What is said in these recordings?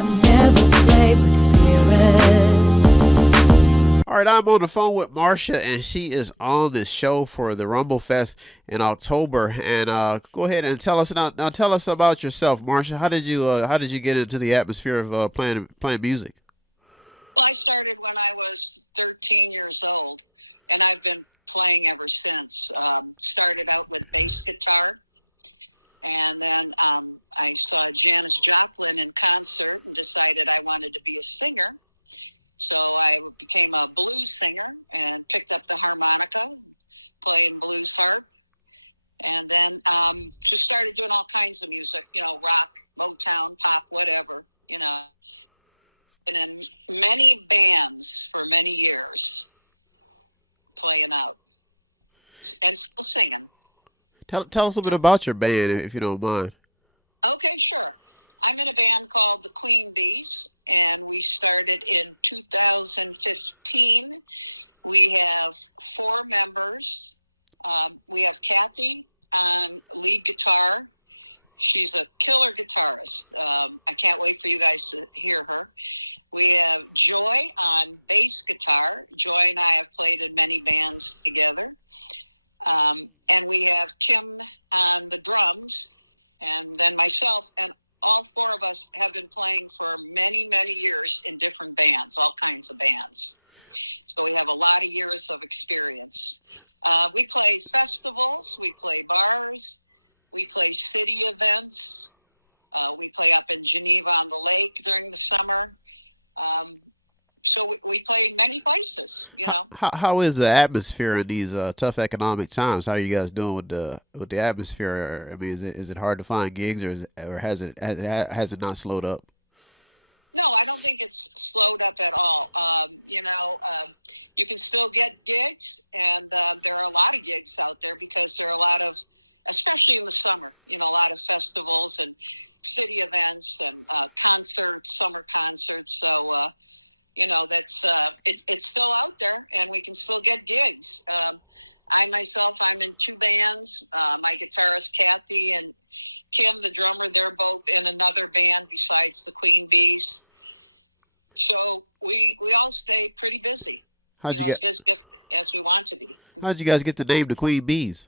I've never played with spirits. All right, I'm on the phone with Marcia, and she is on this show for the Rumble Fest in October. And go ahead and tell us now. Now, tell us about yourself, Marcia. How did you get into the atmosphere of playing music? Well, I started when I was 13 years old, and I've been playing ever since. Started out with bass guitar, and then I saw Janis Joplin in concert and decided I wanted to be a singer. So I became a blues singer and picked up the harmonica, playing blues harp, and then just started doing all kinds of music, rock, Motown, pop, whatever. And in many bands for many years, playing out and still singing. Tell us a bit about your band, if you don't mind. Okay, sure. I'm in a band called the Queen Bees, and we started in 2015. We have 4 members. We have Kathy on lead guitar. She's a killer guitarist. I can't wait for you guys to hear her. We have Joy on bass guitar. Joy and I have played in many bands together. And we have Kim on the drums, and then myself. And all 4 of us have been playing for many, many years in different bands, all kinds of bands. So we have a lot of years of experience. We play festivals. We play bars. We play city events. We play up in Geneva on the lake during the summer. So we play many places. How is the atmosphere in these tough economic times? How are you guys doing with the atmosphere? I mean, is it hard to find gigs, or has it not slowed up? No, I don't think it's slowed up at all. You can still get gigs, and there are a lot of gigs out there because there are a lot of, especially in the summer, a lot of festivals and city events and concerts, summer concerts. So, that's it's still out there, and we can still get gigs. I'm in 2 bands. My guitarist Kathy and Kim, the drummer, they're both in another band besides the Queen Bees. So we all stay pretty busy. As busy as we want to be. How'd you guys get the name the Queen Bees?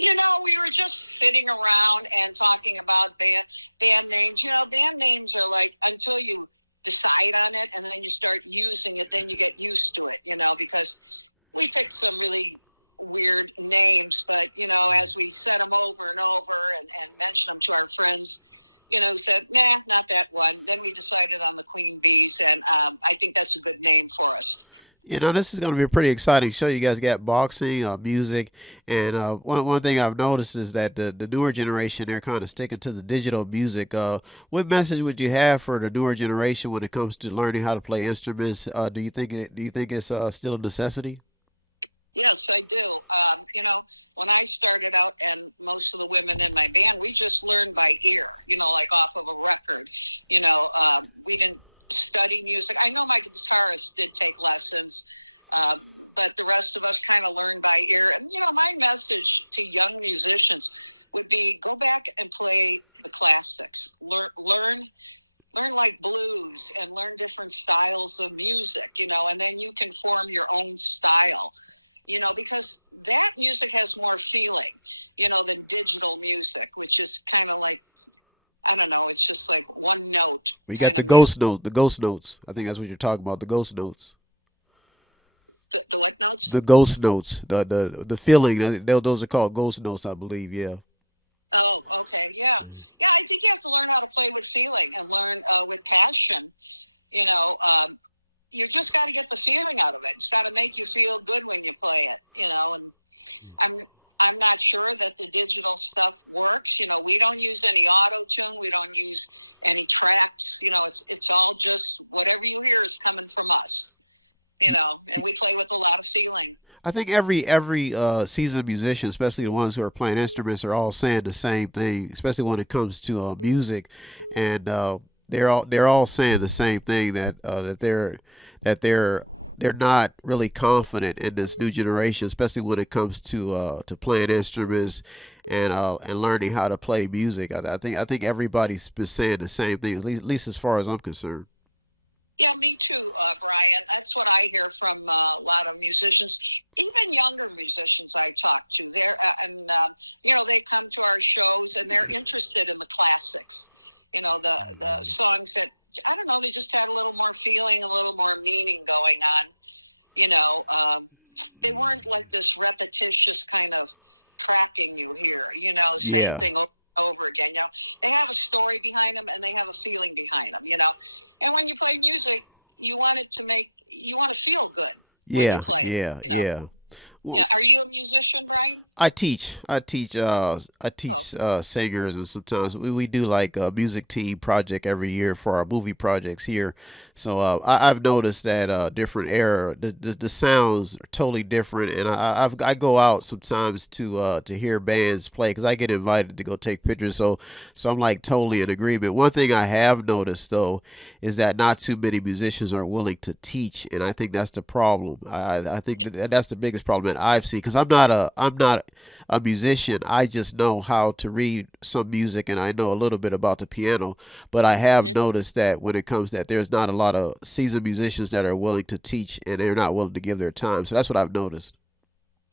We were just sitting around and talking about band names. Band names are like, until you decide on it and then you start using it, then you get used to it, because we picked some really weird names, but, as we said them over and over and mentioned them to our friends, said, nah, not that one. Then we decided on the Queen Bees, and I think that's a good name for us. This is going to be a pretty exciting show. You guys got boxing, music, and one thing I've noticed is that the newer generation, they're kind of sticking to the digital music. What message would you have for the newer generation when it comes to learning how to play instruments? Do you think it's still a necessity? Yes, I do. When I started out, and most of the women in my band, we just learned by ear, like off of a record. We didn't study music. I know my guitarist did take lessons, but the rest of us kind of learned by ear. And, my message to young musicians would be go back and play the classics. Learn like blues and learn different styles of music, and then you can form your own style. Because that music has more feeling, than digital music, which is kind of like, I don't know, it's just like one note. We got the ghost note, the ghost notes. I think that's what you're talking about, the ghost notes. The what notes? The ghost notes, the feeling. Those are called ghost notes, I believe. Yeah. Oh, okay, yeah, yeah. I think you have to learn how to play with feeling and learn with passion. You just got to get the feeling out of it. It's got to make you feel good when you play it. And I'm not sure that the digital stuff works. We don't use any auto tune. We don't use any tracks. It's all just whatever you hear is coming from us. And we play with a lot of feeling. I think every seasoned musician, especially the ones who are playing instruments, are all saying the same thing, especially when it comes to music, and they're all saying the same thing, that they're not really confident in this new generation, especially when it comes to playing instruments and learning how to play music. I think everybody's been saying the same thing, at least as far as I'm concerned. Yeah, me too, Brian. That's what I hear from a lot of musicians, even younger musicians I talk to. They come to our shows and they're interested in the classics. The songs that I don't know. They just had a little more feeling, a little more meaning going on. You know, they weren't like this repetitious kind of tracking you hear. Same Yeah. thing over again. They have a story behind them and they have a feeling behind them. And when you play music, you want to feel good when you Yeah, play it. yeah, yeah. Yeah. Well, Are you a musician, Brian? I teach Oh, singers, and sometimes we do like a music team project every year for our movie projects here. So I've noticed that different era, the sounds are totally different, and I go out sometimes to hear bands play because I get invited to go take pictures. So I'm like totally in agreement. One thing I have noticed though is that not too many musicians are willing to teach, and I think that's the problem. I think that's the biggest problem that I've seen because I'm not a musician. I just know how to read some music and I know a little bit about the piano. But I have mhm. noticed that when it comes that there's not a lot of seasoned musicians that are willing to teach and they're not willing to give their time. So that's what I've noticed.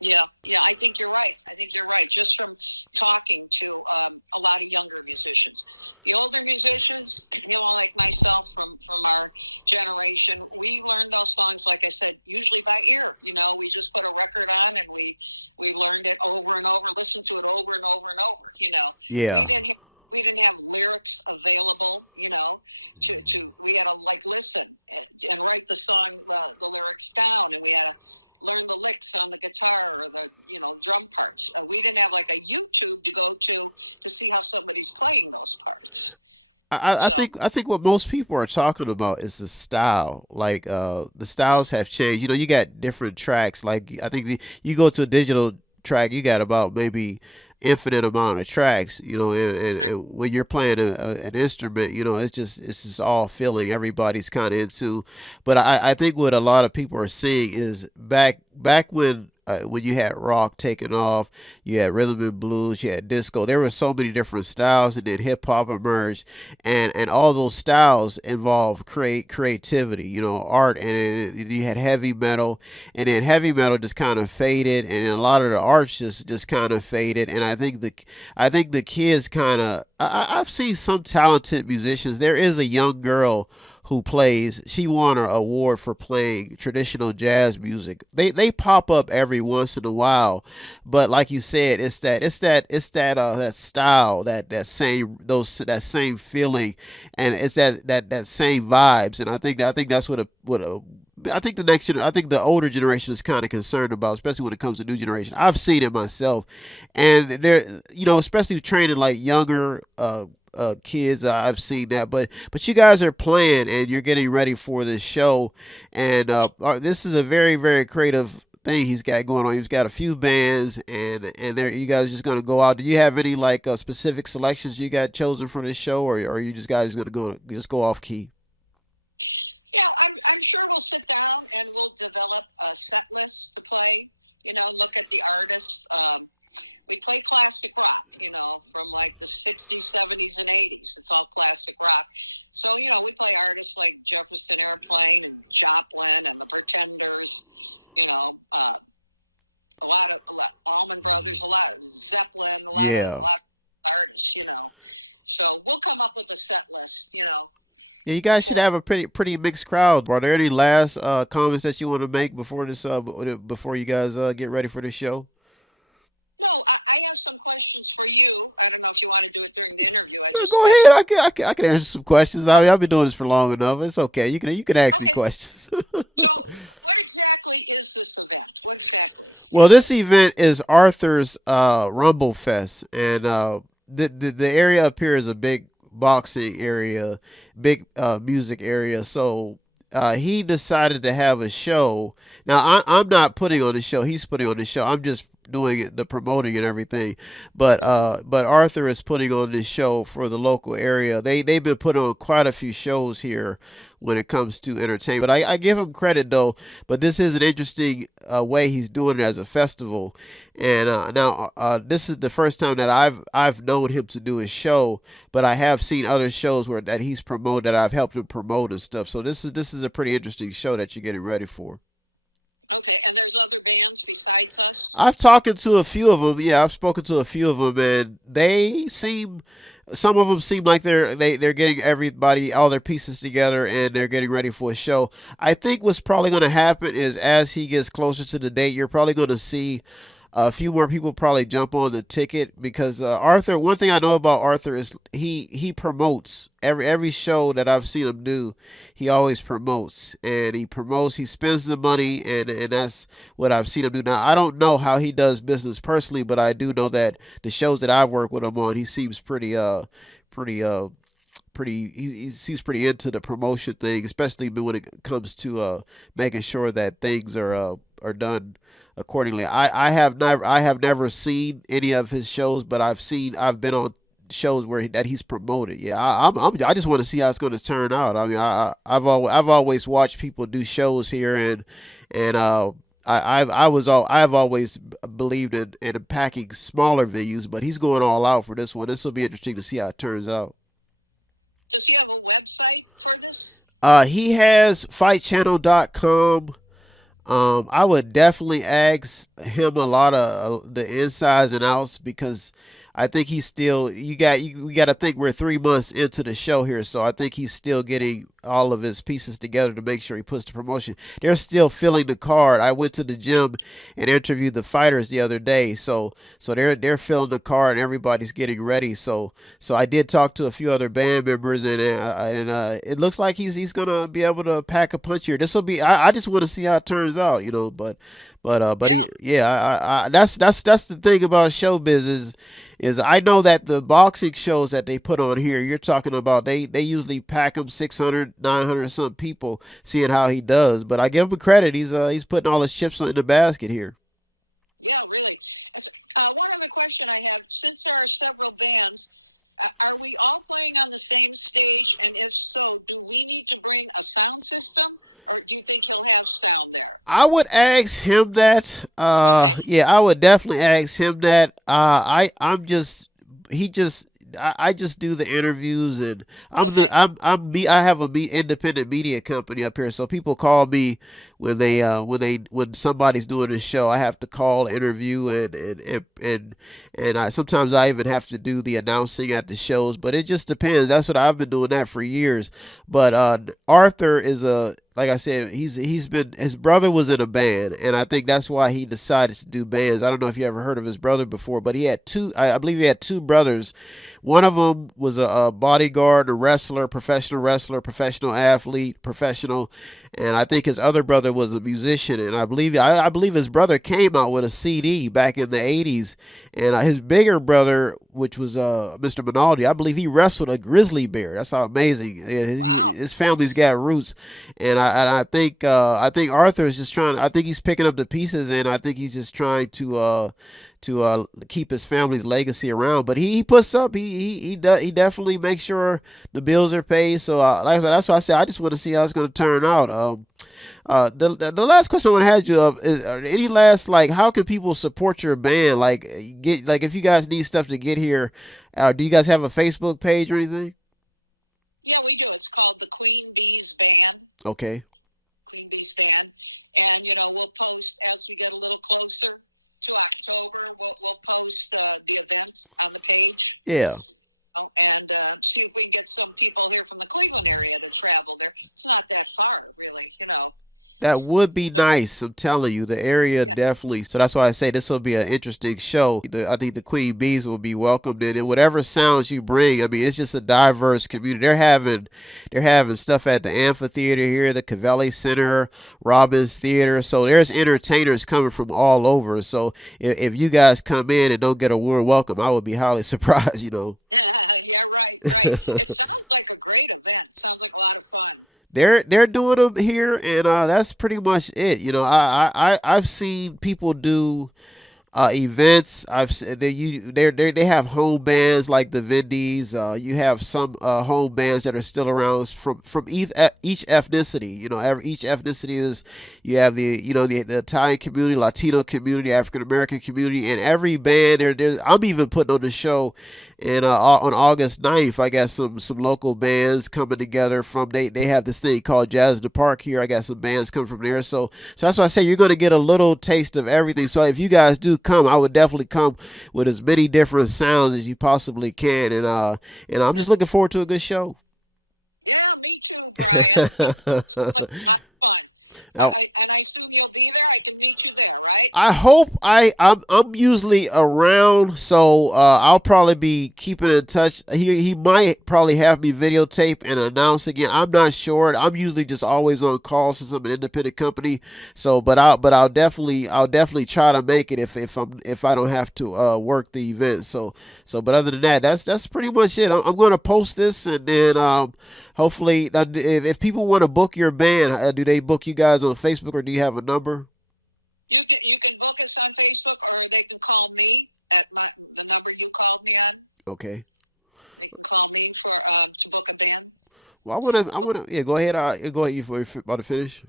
Yeah, yeah, I think you're right. I think you're right. Just from talking to a lot of younger musicians, the older musicians, like myself from our generation, we learned those songs, like I said, usually by ear. We just put a record on and we learned it over and over, listened to it over and over and over. We Yeah. didn't. We didn't have lyrics available, to we had to like listen and write the lyrics down, and we had to learn the licks on the guitar or the drum parts. We didn't have like a YouTube to go to see how somebody's playing those parts. I So think I think what most people are talking about is the style. Like the mm, styles have changed. You got different tracks. Like I think you go to a digital track, you got about maybe infinite amount of tracks. And when you're playing an instrument, it's just all feeling. Everybody's kind of into. But I think what a lot of people are seeing is back when you had rock taking off, you had rhythm and blues, you had disco. There were so many different styles, and then hip hop emerged, and all those styles involve creativity, art, and you had heavy metal, and then heavy metal just kind of faded, and a lot of the arts just kind of faded, and I think the kids kind of I've seen some talented musicians. There is a young girl who plays. She won an award for playing traditional jazz music. They pop up every once in a while, but like you said, that style, that same feeling, and it's that same vibes. And I think that's I think I think the older generation is kind of concerned about, especially when it comes to new generation. I've seen it myself, and especially training like younger kids. I've seen that, but you guys are playing and you're getting ready for this show, and this is a very very creative thing he's got going on. He's got a few bands, and there you guys are just gonna go out. Do you have any like specific selections you got chosen for this show, or are you just guys gonna go off key? yeah, I'm sure we'll sit down and we'll develop a set list to play. Look at the artists. We play classic rock, from like the 60s, 70s, and 80s. It's all classic rock. So, we play artists like Jefferson Airplane and Joplin and the Pretenders, you know, uh, a lot Allman Brothers, a lot Zeppelin, a Yeah. lot of artists, So we'll come up with a set list, Yeah, you guys should for have a pretty mixed crowd. Are there any last comments that you want to make before before you guys get ready for the show? no, I have some questions for you. I don't know if you want to do it during the interview. I Go just have ahead. some. I can answer some questions. Oh, I've been doing this for long enough. It's okay. You can ask me okay. questions. So, what exactly is this event? What exactly Well, is it? this event is Arthur's Rumble Fest, and the area up here is a big boxing area, big music area. So he decided to have a show. Now I'm not putting on the show; he's putting on the show. I'm just doing it, the promoting and everything. But Arthur is putting on this show for the local area. They've been putting on quite a few shows here when it comes to entertainment. But I give him credit though. But this is an interesting way he's doing it as a festival. And now this is the first time that I've known him to do a show, but I have seen other shows where that he's promoted that I've helped him promote and stuff. So this is a pretty interesting show that you're getting ready for. Okay, and there's other bands besides us? I've talked to a few of them. Yeah, I've spoken to a few of them, and they seem. Some of them seem like they're getting everybody all their pieces together and they're getting ready for a show. I think what's probably going to happen is as he gets closer to the date, you're probably going to see a few more people probably jump on the ticket because Arthur. One thing I know about Arthur is he promotes every show that I've seen him do. He always promotes and he promotes. He spends the money and that's what I've seen him do. Now I don't know how he does business personally, but I do know that the shows that I've worked with him on, he seems pretty pretty he seems pretty into the promotion thing, especially when it comes to making sure that things are done accordingly. I have never seen any of his shows, but I've been on shows where that he's promoted. Yeah, I just want to see how it's going to turn out. I mean, I've always watched people do shows here, and I've always believed in packing smaller venues, but he's going all out for this one. This will be interesting to see how it turns out. Does he have a website for this? He has fightchannel.com. I would definitely ask him a lot of the insides and outs because I think he's still. We got to think we're 3 months into the show here, so I think he's still getting all of his pieces together to make sure he puts the promotion. They're still filling the card. I went to the gym and interviewed the fighters the other day, so they're filling the card and everybody's getting ready. So I did talk to a few other band members and it looks like he's gonna be able to pack a punch here. This will be. I just want to see how it turns out, but Yeah. yeah, that's the thing about showbiz is I know that the boxing shows that they put on here, you're talking about they usually pack them 600, 900 some people seeing how he does. But I give him credit. He's putting all his chips in the basket here. Yeah, really. It's, one other question I have: since there are several bands, are we all playing on the same stage? And if so, do we need to bring a sound system, or do you think he'll have sound there? I would ask him that. Okay. Yeah, I would definitely ask him that. I'm just he just I just do the interviews and Okay. I'm me. I have a independent media company up here, so people call me when somebody's doing a show. I have to call, interview, and I sometimes I even have to do the announcing at the shows. But it just depends. That's what I've been doing that for years. But Arthur is a like I said, he's been his brother was in a band, and I think that's why he decided to do bands. I don't know if you ever heard of his brother before, but he had two. I believe he had two brothers. One of them was a bodyguard, a wrestler, professional athlete, professional, and I think his other brother was a musician. And I believe his brother came out with a CD back in the '80s, and his bigger brother, which was Mr. Minaldi, I believe he wrestled a grizzly bear. That's how amazing. Yeah, Wow. his family's got roots, and I think Arthur is just trying. I think he's picking up the pieces, and I think he's just trying to keep his family's legacy around. But he puts up. He definitely makes sure the bills are paid. So like I said, that's why I said I just want to see how it's going to turn out. The last question I want to ask you is are there any last like how can people support your band? Like get like if you guys need stuff to get here, do you guys have a Facebook page or anything? Yeah, we do. It's called the Queen Bees Band. Okay. Queen Bees Band, and we'll post as we get a little closer to October. We'll post the event on the page. Yeah. And see if we can get some people here from the Cleveland area to travel there. It's not that far, really. That would be nice. I'm telling you, the area Yeah. definitely. So that's why I say this will be an interesting show. I think the Queen Bees will be welcomed in, and whatever sounds you bring. I mean, it's just a diverse community. They're having stuff at the amphitheater here, the Cavelli Center, Robbins Theater. So there's entertainers coming from all over. So if you guys come in and don't get a warm welcome, I would be highly surprised. Yeah, right. It sounds like a great event. Sounds like a lot of fun. They're doing them here, and that's pretty much it. I've seen people do events. They have home bands like the Vindies. You have some home bands that are still around from each ethnicity. Each ethnicity is, you have the Italian community, Latino community, African American community, and every band I'm even putting on the show. And on August 9th, I got some local bands coming together from they have this thing called Jazz in the Park here. I got some bands coming from there. So that's why I say you're going to get a little taste of everything. So if you guys do come, I would definitely come with as many different sounds as you possibly can. And I'm just looking forward to a good show. Yeah, me too, Brian. It's a lot of fun. And I assume you'll be there. I can meet you there, right? I hope I'm usually around, so I'll probably be keeping in touch. He might probably have me videotape and announce again. I'm not sure. I'm usually just always on call since I'm an independent company. So, but I'll definitely try to make it if I don't have to work the event. But other than that, that's pretty much it. I'm going to post this, and then hopefully, if people want to book your band, do they book you guys on Facebook, or do you have a number? You can book us on Facebook, or they can call me at the number you called me on. Okay. They can call me to book a band. Well, I wanna. Yeah, go ahead. Go ahead. You're about to finish.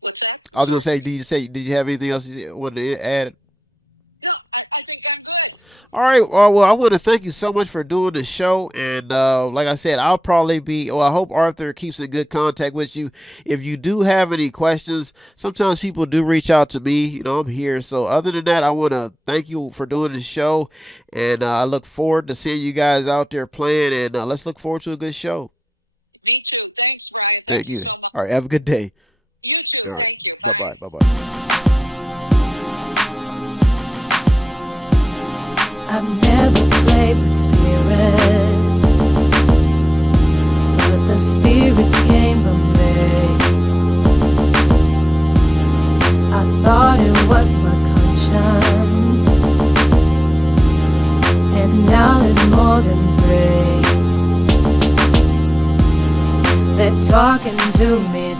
What's that? I was gonna say, did you have anything else you wanted to add? No, I think I'm good. All right. Well, I want to thank you so much for doing the show. And like I said, I'll probably be, I hope Arthur keeps in good contact with you. If you do have any questions, sometimes people do reach out to me. I'm here. So other than that, I want to thank you for doing the show. And I look forward to seeing you guys out there playing. And let's look forward to a good show. Me too. Thanks, Brian. Thank you so much. All right. Have a good day. You too. Right. Thank you. Bye. Bye-bye. Bye-bye. I've never played with spirits, but the spirits came from me. I thought it was my conscience, and now there's more than three. They're talking to me.